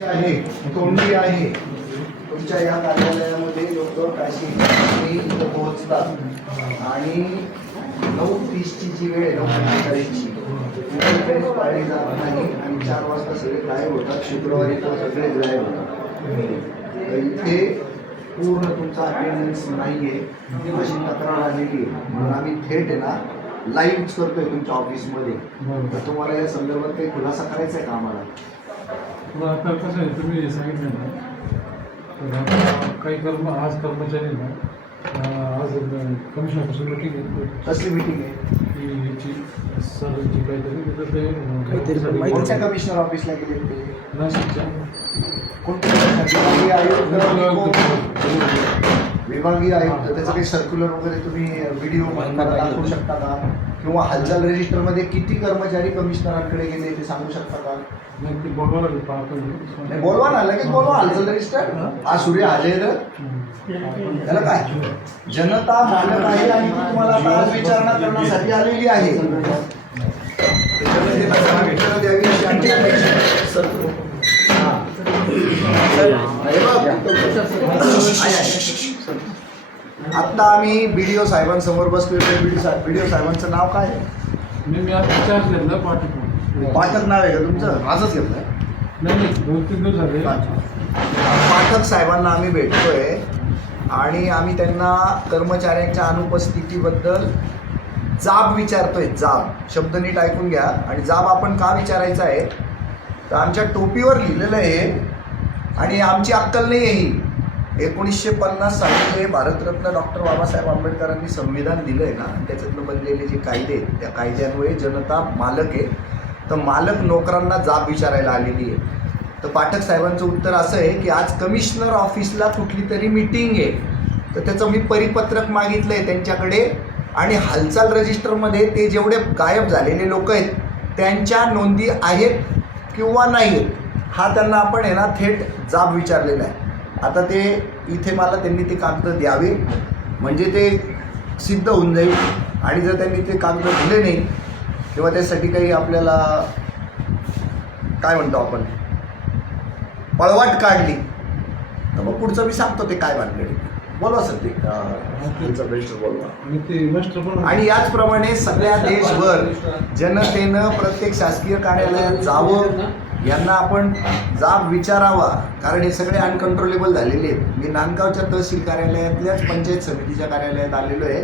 आहे तोंडी आहे तुमच्या या कार्यालयामध्ये लोक काशी इथं पोहोचतात आणि 9:30ची जी वेळ आहे 9:45ची पाळली जात नाही आणि 4 वाजता सगळे गायब होतात. शुक्रवारी तो सगळे गायब होतात. इथे पूर्ण तुमचा अटेंडन्स नाहीये अशी तक्रार आलेली आहे. म्हणून आम्ही थेट आहे ना लाईव्ह करतोय तुमच्या ऑफिसमध्ये. तर तुम्हाला या संदर्भात काही खुलासा करायचा आहे का आम्हाला? आता कसं आहे तुम्ही सांगितलं ना तर काही आज कर्मचारी ना आज कमिशनरपासून मीटिंग आहे. कसली मीटिंग आहे? की याची सर्वांची काहीतरी कोणत्या कमिशनर ऑफिसला गेले ते? नाशिकच्या विभागीय आयुक्त विभागीय आयुक्त त्याचं काही सर्क्युलर वगैरे तुम्ही व्हिडिओ दाखवू शकता का? किंवा हालचाल रजिस्टरमध्ये किती कर्मचारी कमिशनरांकडे गेले ते सांगू शकता का? नक्की बोलवा नाही बोलवा ना, लगेच बोलवा. हालचाल रजिस्टर हा सूर्य हजेर त्याला काय जनता मालक आहे आणि ती तुम्हाला आता आज विचारणा करण्यासाठी आलेली आहे. जनतेला द्यावी अशी आमची अपेक्षा आहे. आता आम्ही BDO साहेबांसमोर बसलो. BDO साहेबांचं नाव काय आहे? मी आता चार्ज घेतला पाठक. पाठक नाव आहे का तुमचं? आजच घेतलंय? नाही 2-3 दिवस झाले. पाठक साहेबांना आम्ही भेटतोय आणि आम्ही त्यांना कर्मचाऱ्यांच्या अनुपस्थितीबद्दल जाब विचारतोय. जाब शब्द नीट ऐकून घ्या. आणि जाब आपण का विचारायचा आहे तर आमच्या टोपीवर लिहिलेलं आहे आणि आमची अक्कल नाही आहे ही. 1950 साली भारतरत्न डॉक्टर बाबासाहेब आंबेडकरांनी संविधान दिलं आहे ना, त्याच्यातनं बनलेले जे कायदे आहेत त्या कायद्यान्वये जनता मालक आहे. तर मालक नोकरांना जाब विचारायला आलेली आहे. तर पाठक साहेबांचं उत्तर असं आहे की आज कमिशनर ऑफिसला कुठली तरी मीटिंग आहे तर त्याचं मी परिपत्रक मागितलं आहे त्यांच्याकडे आणि हालचाल रजिस्टरमध्ये ते जेवढे गायब झालेले लोक आहेत त्यांच्या नोंदी आहेत किंवा नाही आहेत हा त्यांना आपण आहे ना थेट जाब विचारलेला आहे. आता ते इथे मला त्यांनी ते कागद द्यावे म्हणजे ते सिद्ध होऊन जाईल. आणि जर त्यांनी ते कागद दिले नाही किंवा त्यासाठी काही आपल्याला काय म्हणतो आपण पळवाट काढली तर मग पुढचं मी सांगतो ते काय भानगड. बोलवा सर ते बोलवा. आणि याचप्रमाणे सगळ्या देशभर जनतेनं प्रत्येक शासकीय कार्यालयात जावं, यांना आपण जाब विचारावा. कारण हे सगळे अनकंट्रोलेबल झालेले आहेत. मी नांदगावच्या तहसील कार्यालयातल्याच पंचायत समितीच्या कार्यालयात आलेलो आहे.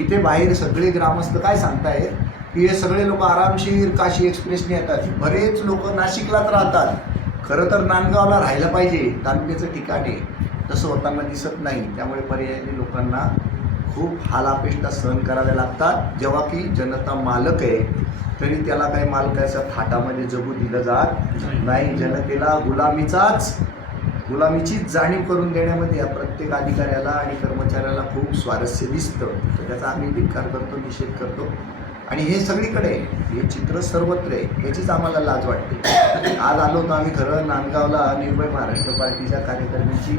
इथे बाहेर सगळे ग्रामस्थ काय सांगतायत की हे सगळे लोक आरामशीर काशी एक्सप्रेसने येतात. बरेच लोक नाशिकलाच राहतात. खरं तर नांदगावला राहायला पाहिजे, तालुक्याचं ठिकाण आहे. तसं होताना दिसत नाही. त्यामुळे पर्यायाने लोकांना खूप हालापेष्टा सहन कराव्या लागतात. जेव्हा की जनता मालक आहे तरी त्याला काही मालकाच्या थाटामध्ये जगू दिलं जात नाही. जनतेला गुलामीचीच जाणीव करून देण्यामध्ये या प्रत्येक अधिकाऱ्याला आणि कर्मचाऱ्याला खूप स्वारस्य दिसतं. तर त्याचा आम्ही धिक्कार करतो, निषेध करतो. आणि हे सगळीकडे हे चित्र सर्वत्र आहे. याचीच आम्हाला लाज वाटते. आज आलो होतो आम्ही खरं नांदगावला निर्भय महाराष्ट्र पार्टीच्या कार्यकर्त्यांची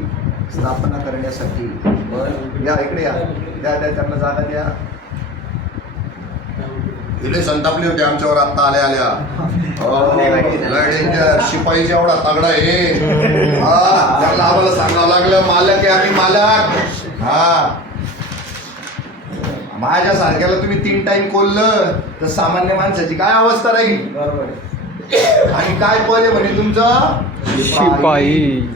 स्थापना करण्यासाठी. या इकडे या, द्या त्यांना जागा द्या. इले संतापले होते आमच्यावर आत्ता आल्या डेंजर शिपाई जेवढा तगडा आहे त्यांना आम्हाला सांगावं लागलं मालक आहे आम्ही मालक. माझ्या सारख्याला तुम्ही 3 टाइम कोल्लं तर सामान्य माणसाची काय अवस्था राहील? आणि काय पद आहे म्हणे तुमचं?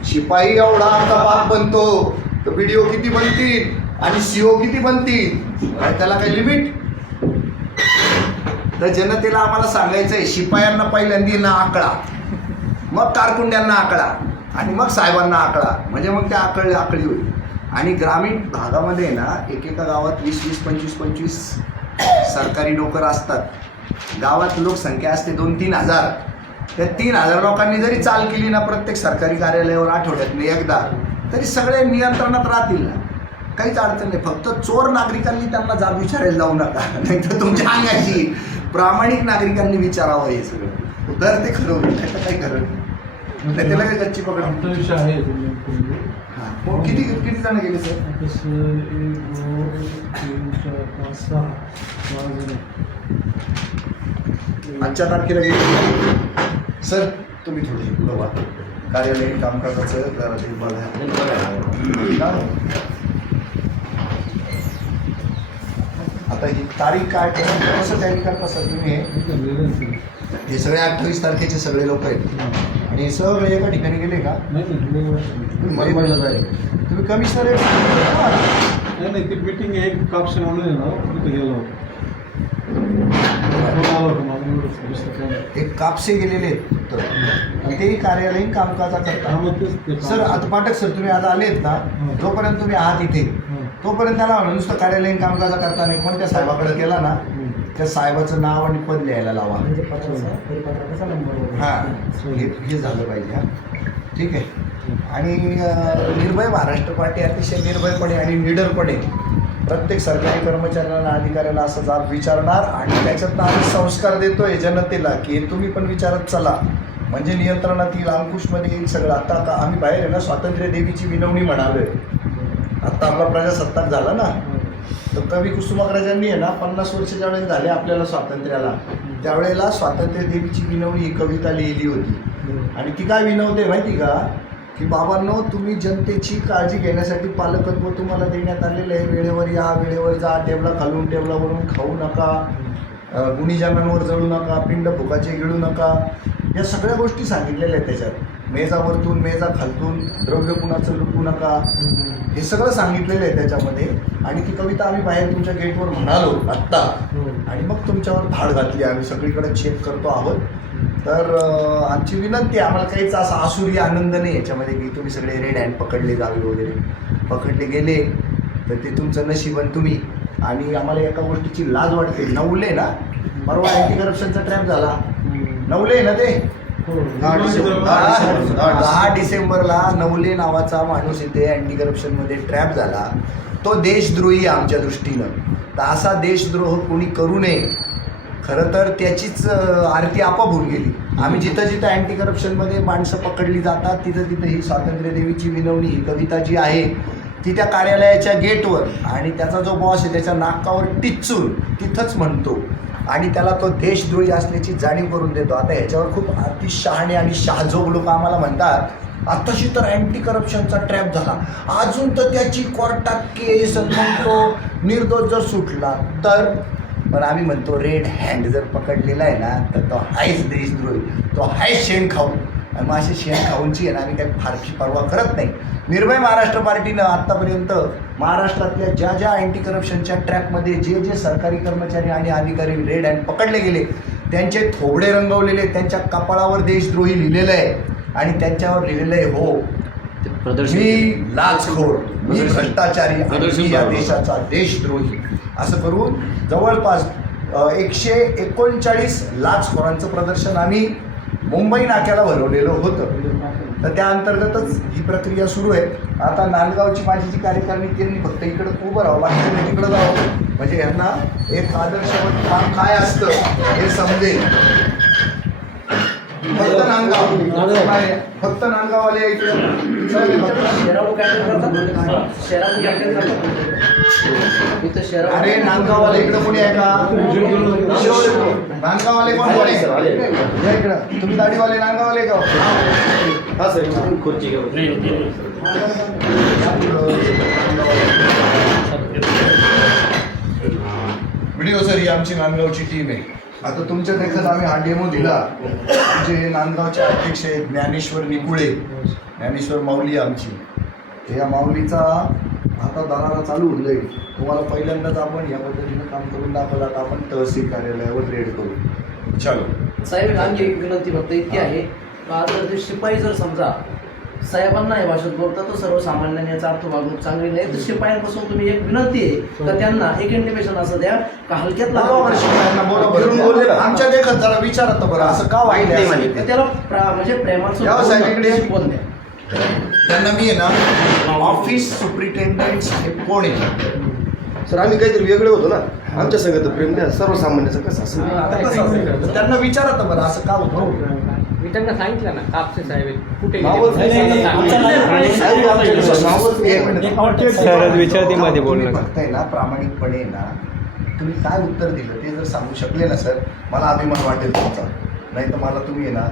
शिपाई एवढा आमचा बाप बनतो तर BDO किती बनतील आणि CO किती बनतील? काय त्याला काही लिमिट? तर जनतेला आम्हाला सांगायचं आहे शिपायांना पहिल्यांदा ना आकडा, मग कारकुंड्यांना आकडा आणि मग साहेबांना आकडा. म्हणजे मग त्या आकडी होईल. आणि ग्रामीण भागामध्ये ना एकेका गावात 20-20, 25-25 सरकारी नोकर असतात. गावात लोकसंख्या असते 2-3 हजार. त्या 3,000 लोकांनी जरी चाल केली ना प्रत्येक सरकारी कार्यालयावर आठवड्यातून एकदा तरी सगळे नियंत्रणात राहतील ना. काहीच अडचण नाही. फक्त चोर नागरिकांनी त्यांना जाब विचारायला जाऊ नका, नाही तर तुमच्या अंगाशी प्रामाणिक नागरिकांनी विचारावं हे सगळं. तर ते खरं होईल, नाही तर काही खरं नाही. त्याला काही गच्ची पकड आहे. किती जण गेले सर? 5 तारखेला गेले सर. तुम्ही थोडे पुढं कार्यालयीन कामकाजाचं जरा ते बघा. आता ही तारीख काय कसं तयारी करता सर तुम्ही? हे सगळे 28 तारखेचे सगळे लोक आहेत आणि हे सगळे एका ठिकाणी गेले का? तुम्ही कमिशनर आहे? नाही ती मीटिंग एक कापशी म्हणून आहे ना तिथे गेलो एक कापसे गेलेले आहेत तर आणि तेही कार्यालयीन कामकाजा करता. सर आता पाठक सर तुम्ही आता आलेत ना, जोपर्यंत तुम्ही आहात इथे तोपर्यंत त्याला म्हणून नुसतं कार्यालयीन कामकाजा करता नाही, कोणत्या साहेबाकडे केला ना त्या साहेबाचं नाव आणि पद लिहायला लावा. हां हे झालं पाहिजे. हां ठीक आहे. आणि निर्भय महाराष्ट्र पार्टी अतिशय निर्भयपणे आणि निडरपणे प्रत्येक सरकारी कर्मचाऱ्यांना अधिकाऱ्याला असं जाब विचारणार आणि त्याच्यातनं आम्ही संस्कार देतोय जनतेला की तुम्ही पण विचारत चला, म्हणजे नियंत्रणात येईल, अंकुशमध्ये येईल सगळं. आता का आम्ही बाहेर आहे ना स्वातंत्र्य देवीची विनवणी म्हणालोय. आत्ता आपला प्रजासत्ताक झाला ना, तर कवी कुसुमाग्रजांनी आहे ना 50 वर्ष ज्यावेळेस झाले आपल्याला स्वातंत्र्याला, त्यावेळेला स्वातंत्र्य देवीची विनवणी ही कविता लिहिली होती. आणि ती काय विनवते माहिती का, की बाबांनो तुम्ही जनतेची काळजी घेण्यासाठी पालकत्व तुम्हाला देण्यात आलेलं आहे. वेळेवर या, वेळेवर जा, टेबला खालून टेबलावरून खाऊ नका, गुणीजनांवर जळू नका, पिंड फुकाचे गिळू नका, या सगळ्या गोष्टी सांगितलेल्या आहेत त्याच्यात. मेजावरतून मेजा खालतून द्रव्य कुणाचं लुटू नका, हे सगळं सांगितलेलं आहे त्याच्यामध्ये. आणि ती कविता आम्ही बाहेर तुमच्या गेटवर म्हणालो आत्ता, आणि मग तुमच्यावर धाड घातली. आम्ही सगळीकडे चेक करतो आहोत. तर आमची विनंती आहे, आम्हाला काहीच असा आसुरी आनंद नाही याच्यामध्ये की तुम्ही सगळे रेड हँड पकडले जावे वगैरे. पकडले गेले तर ते तुमचं नशीब आणि तुम्ही. आणि आम्हाला एका गोष्टीची लाज वाटते. नवले ना परवा अँटी करप्शनचा ट्रॅप झाला, नवले ना ते 10 डिसेंबरला नवले नावाचा माणूस इथे अँटी करप्शनमध्ये ट्रॅप झाला. तो देशद्रोही आहे आमच्या दृष्टीनं. तर असा देशद्रोह कोणी करू नये. खरं तर त्याचीच आरती आपोआप होऊन गेली. आम्ही जिथं जिथं अँटी करप्शनमध्ये माणसं पकडली जातात तिथं तिथं ही स्वातंत्र्य देवीची विनवणी ही कविता जी आहे ती त्या कार्यालयाच्या गेटवर आणि त्याचा जो बॉस आहे त्याच्या नाकावर टिचून तिथंच म्हणतो आणि त्याला तो देशद्रोही असल्याची जाणीव करून देतो. आता ह्याच्यावर खूप अतिशहाणे आणि शहाजोग लोक आम्हाला म्हणतात आत्ताशी तर अँटी करप्शनचा ट्रॅप झाला, अजून तर त्याची कोर्टात केस, तो निर्दोष जर सुटला तर. पण आम्ही म्हणतो रेड हँड जर पकडलेला आहे ना तर तो हायच देशद्रोही, तो हायच शेण खाऊन. आणि मग अशी शेण खाऊनची आहे ना आम्ही काही फारशी परवा करत नाही. निर्भय महाराष्ट्र पार्टीनं आत्तापर्यंत महाराष्ट्रातल्या ज्या ज्या अँटी करप्शनच्या ट्रॅकमध्ये जे जे सरकारी कर्मचारी आणि अधिकारी रेड हँड पकडले गेले त्यांचे थोबडे रंगवलेले, त्यांच्या कपाळावर देशद्रोही लिहिलेलं आहे आणि त्यांच्यावर लिहिलेलं आहे हो मी लाचखोर, मी भ्रष्टाचारी, मी या देशाचा देशद्रोही. असं करून जवळपास 139 लाचखोरांचं प्रदर्शन आम्ही मुंबई नाक्याला भरवलेलं होतं. तर त्या अंतर्गतच ही प्रक्रिया सुरू आहे. आता नांदगावची माझी जी कार्यकारिणी केली फक्त इकडं उभं राहावं लागतं, तिकडं जावं म्हणजे यांना एक आदर्शवत काम काय असतं हे समजेल. फक्त नांदगाववाले इकडं अरे नांदगाववाले इकडं कोणी आहे का? नांदगाववाले कोण कोण आहे इकडं? तुम्ही दाढीवाले नांदगाववाले का? हा सर व्हिडिओ सर ही आमची नांदगावची टीम आहे. आता तुमच्या देखत आम्ही हा डेमो दिला. आमचे नांदगावचे अध्यक्ष आहेत ज्ञानेश्वर निकुळे, ज्ञानेश्वर माऊली आमची. या माऊलीचा आता दरारा चालू होईल. तुम्हाला पहिल्यांदाच आपण या पद्धतीनं काम करून दाखवलं. आता आपण तहसील कार्यालयावर रेड करू. चलो साहेब आणखी एक विनंती फक्त इतकी आहे का जर ते शिपाई जर समजा साहेबांना या भाषेत बोलतात तर सर्वसामान्यांनी याचा अर्थ वागणूक चांगली नाही, तर शिपायांपासून तुम्ही एक विनंती आहे का त्यांना एक इंटिमेशन असं द्या का हलक्यातला आमच्या देखत जरा विचारत बरं असं का वाईट त्याला म्हणजे प्रेमाचं शिकवून द्या. त्यांना मी आहे ना ऑफिस सुप्रिटेंडंट साहेब कोण आहे सर आम्ही काहीतरी वेगळे होतो ना, आमच्या संगत प्रेम द्या सर्वसामान्याचं कसं असं त्यांना विचारत बरं असं का होतं. मी त्यांना सांगितलं ना कापसे साहेब कुठे फक्त आहे ना प्रामाणिकपणे ना तुम्ही काय उत्तर दिलं ते जर सांगू शकले ना सर मला अभिमान वाटेल तुमचा. नाही तर मला तुम्ही आहे ना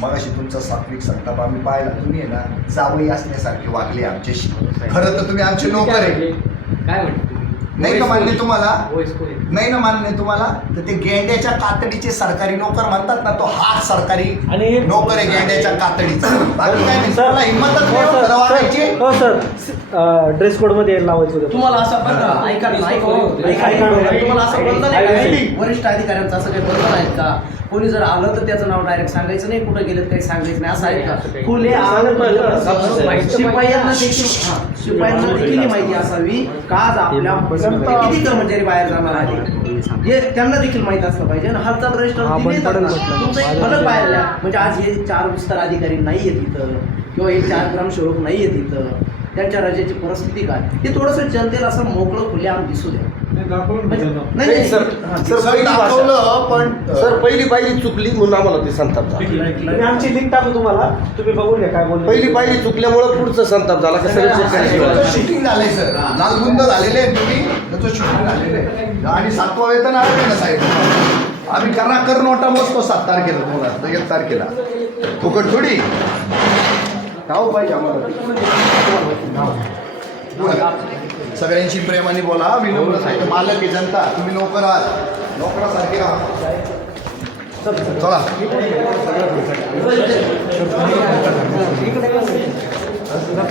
मगाशी तुमचा सात्विक संताप आम्ही पाहिला. तुम्ही आहे ना जावई असण्यासारखे वागले आमच्याशी. खरं तर तुम्ही आमचे नोकर आहे. काय म्हणते नाही का मान्य तुम्हाला? वयस्कर आहे. नाही ना मान्य तुम्हाला? तर ते गेंड्याच्या कातडीचे सरकारी नोकर म्हणतात ना, तो हा सरकारी नोकर आहे गेंड्याच्या कातडीचा. बाकी काय नाही. तुम्हाला हिंमतच नाही हो खरं वागायची. हो सर, ड्रेस कोड मध्ये लावायचं होतं. तुम्हाला असं बघा, ऐका ना, तुम्हाला असं बंधन आहे का? वरिष्ठ अधिकाऱ्यांचं असं काही बंधन आहेत का? कोणी जर आलं तर त्याचं नाव डायरेक्ट सांगायचं नाही, कुठं गेलं काही सांगायचं नाही, असं आहे का? खुले शिपायांना देखील शिपायांना देखील ही माहिती असावी का आज आपल्या किती कर्मचारी बाहेर जाणार आहे हे त्यांना देखील माहित असलं पाहिजे. आणि हालचाल रजिस्टर तुमचं एक फलक बाहेर द्या. म्हणजे आज हे 4 विस्तार अधिकारी नाही आहेत इथं, किंवा हे 4 ग्रामसेवक नाही आहेत इथं, त्यांच्या राज्याची परिस्थिती काय ते थोडंसं जनतेला असं मोकळं खुलेआम दिसू द्या. नाही सर, सर सर पहिली दाखवलं पण सर पहिली चुकली म्हणून आम्हाला ते संताप झाला. मी आमची लिंक टाकू तुम्हाला, तुम्ही बघून घ्या काय बोलले. पहिली चुकल्यामुळे पुढचं संताप झाला का सगळं शूटिंग झालंय सर. लालगुंद झालेले आहे तुम्ही, त्याचं शूटिंग झालेलं आहे. आणि 7वं वेतन आलं ना साहेब. आम्ही कर नोटा मोजतो 7 तारखेला, तुम्हाला 1 तारखेला फुकट थोडी नाव पाहिजे आम्हाला. सगळ्यांशी प्रेमाने बोला. विनम्र सांगतो, मालक आहे जनता, तुम्ही नोकर आहात, नोकरासारखे राहा. चला.